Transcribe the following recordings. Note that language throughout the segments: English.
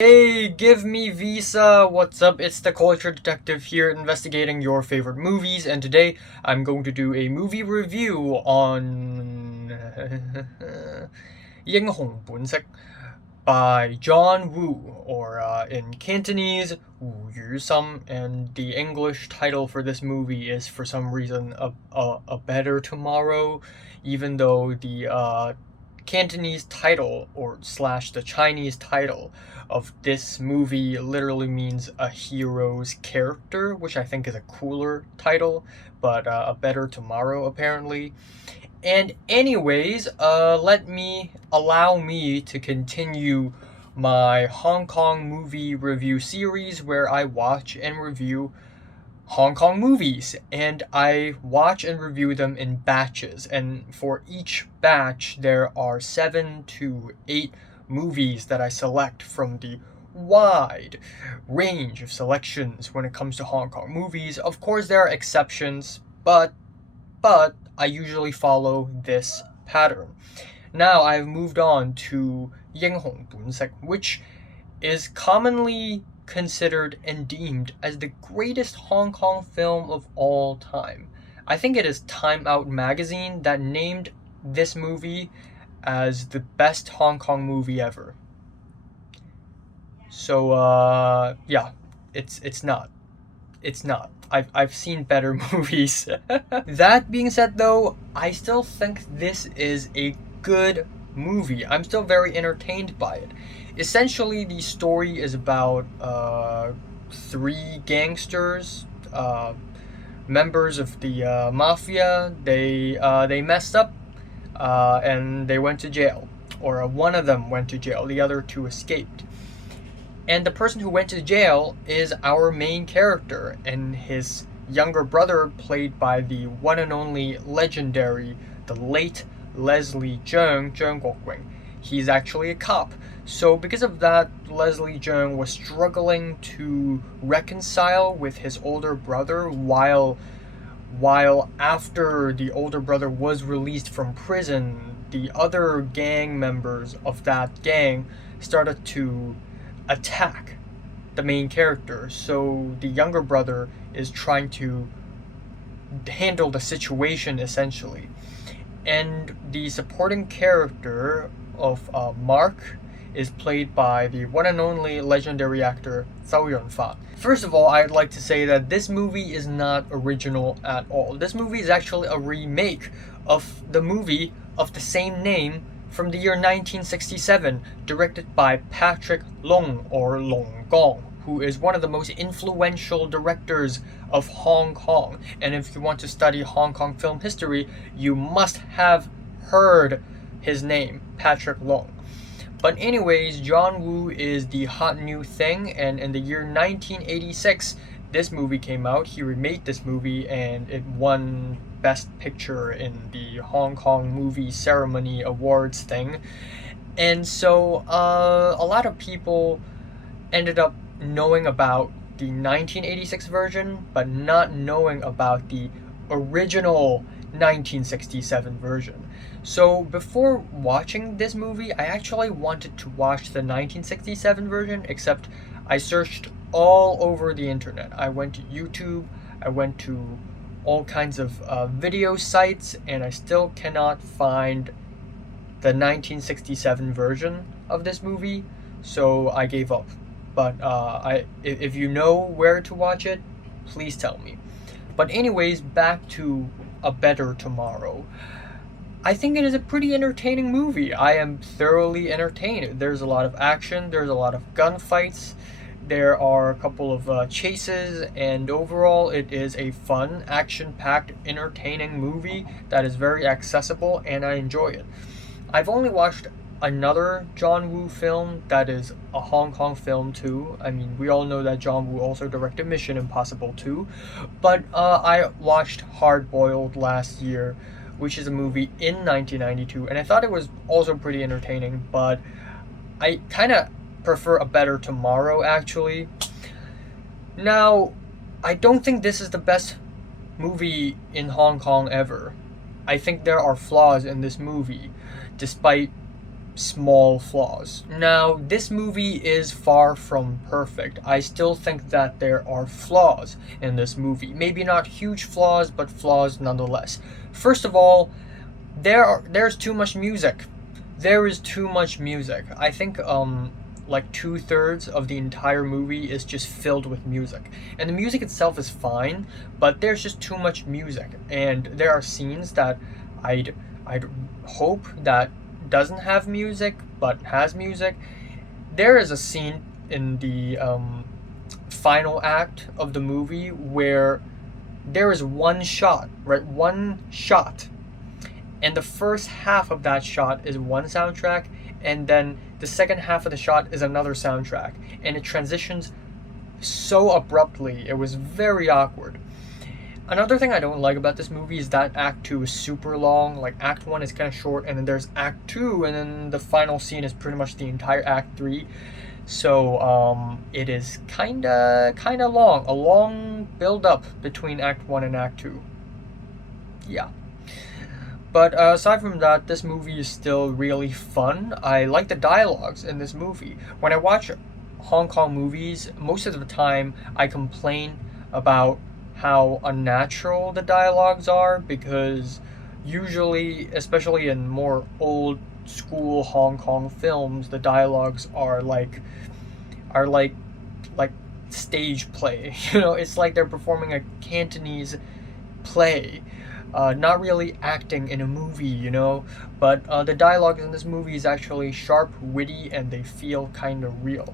Hey, give me visa. What's up? It's the culture detective here investigating your favorite movies, and today I'm going to do a movie review on 英雄本色 by John Woo, or in Cantonese, Wu Yu Sum, and the English title for this movie is for some reason a Better Tomorrow, even though the Cantonese title or slash the Chinese title of this movie literally means a hero's character, which I think is a cooler title, but a better tomorrow apparently. And anyways, allow me to continue my Hong Kong movie review series where I watch and review Hong Kong movies, and I watch and review them in batches. And for each batch, there are 7 to 8 movies that I select from the wide range of selections when it comes to Hong Kong movies. Of course, there are exceptions, but I usually follow this pattern. Now I've moved on to 英雄本色, which is commonly considered and deemed as the greatest Hong Kong film of all time. I think it is Time Out magazine that named this movie as the best Hong Kong movie ever. So yeah, it's not. It's not. I've seen better movies. That being said, though, I still think this is a good movie. I'm still very entertained by it. Essentially, the story is about 3 gangsters, members of the mafia. They messed up, and they went to jail, or one of them went to jail. The other 2 escaped. And the person who went to jail is our main character, and his younger brother, played by the one and only legendary, the late Leslie Zheng Guoqing. He's actually a cop. So because of that, Leslie Zheng was struggling to reconcile with his older brother while after the older brother was released from prison, the other gang members of that gang started to attack the main character. So the younger brother is trying to handle the situation essentially. And the supporting character of Mark is played by the one and only legendary actor Cao Yunfa. First of all, I'd like to say that this movie is not original at all. This movie is actually a remake of the movie of the same name from the year 1967, directed by Patrick Long, or Long Gong, who is one of the most influential directors of Hong Kong. And if you want to study Hong Kong film history, you must have heard his name, Patrick Long. But anyways, John Woo is the hot new thing, and in the year 1986, this movie came out. He remade this movie, and it won Best Picture in the Hong Kong Movie Ceremony Awards thing. And so a lot of people ended up knowing about the 1986 version, but not knowing about the original 1967 version. So before watching this movie, I actually wanted to watch the 1967 version, except I searched all over the internet. I went to YouTube, I went to all kinds of video sites, and I still cannot find the 1967 version of this movie, so I gave up. But if you know where to watch it, please tell me. But anyways, back to A Better Tomorrow. I think it is a pretty entertaining movie. I am thoroughly entertained. There's a lot of action, there's a lot of gunfights, there are a couple of chases, and overall it is a fun, action-packed, entertaining movie that is very accessible, and I enjoy it. I've only watched another John Woo film that is a Hong Kong film too. I mean, we all know that John Woo also directed Mission Impossible 2, but I watched Hard Boiled last year, which is a movie in 1992, and I thought it was also pretty entertaining, but I kind of prefer A Better Tomorrow, actually. Now, I don't think this is the best movie in Hong Kong ever. I think there are flaws in this movie, despite small flaws. Now, this movie is far from perfect. I still think that there are flaws in this movie. Maybe not huge flaws, but flaws nonetheless. First of all, there's too much music. There is too much music. I think like 2/3 of the entire movie is just filled with music. And the music itself is fine, but there's just too much music. And there are scenes that I'd hope that doesn't have music but has music. There is a scene in the final act of the movie where there is one shot, right? One shot. And the first half of that shot is one soundtrack, and then the second half of the shot is another soundtrack. And it transitions so abruptly. It was very awkward. Another thing I don't like about this movie is that Act 2 is super long. Like, Act 1 is kind of short, and then there's Act 2, and then the final scene is pretty much the entire Act 3. So, it is kinda long. A long build-up between Act 1 and Act 2. Yeah. But aside from that, this movie is still really fun. I like the dialogues in this movie. When I watch Hong Kong movies, most of the time I complain about how unnatural the dialogues are, because usually, especially in more old school Hong Kong films, the dialogues are like stage play. You know, it's like they're performing a Cantonese play, not really acting in a movie, you know. But the dialogue in this movie is actually sharp, witty, and they feel kind of real.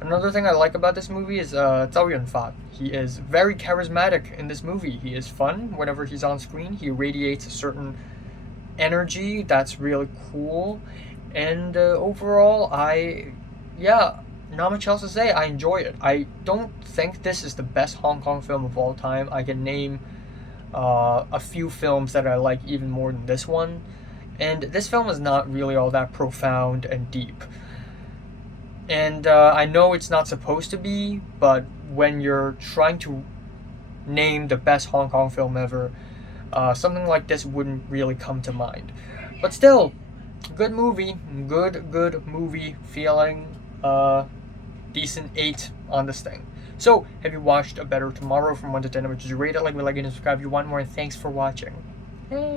Another thing I like about this movie is Zhao Yunfa. He is very charismatic in this movie. He is fun whenever he's on screen. He radiates a certain energy that's really cool. And overall, not much else to say. I enjoy it. I don't think this is the best Hong Kong film of all time. I can name a few films that I like even more than this one. And this film is not really all that profound and deep. And I know it's not supposed to be, but when you're trying to name the best Hong Kong film ever, something like this wouldn't really come to mind. But still, good movie. Good movie. Feeling decent 8 on this thing. So, have you watched A Better Tomorrow from 1 to 10? Which is rate it, like, and subscribe if you want more, and thanks for watching. Hey.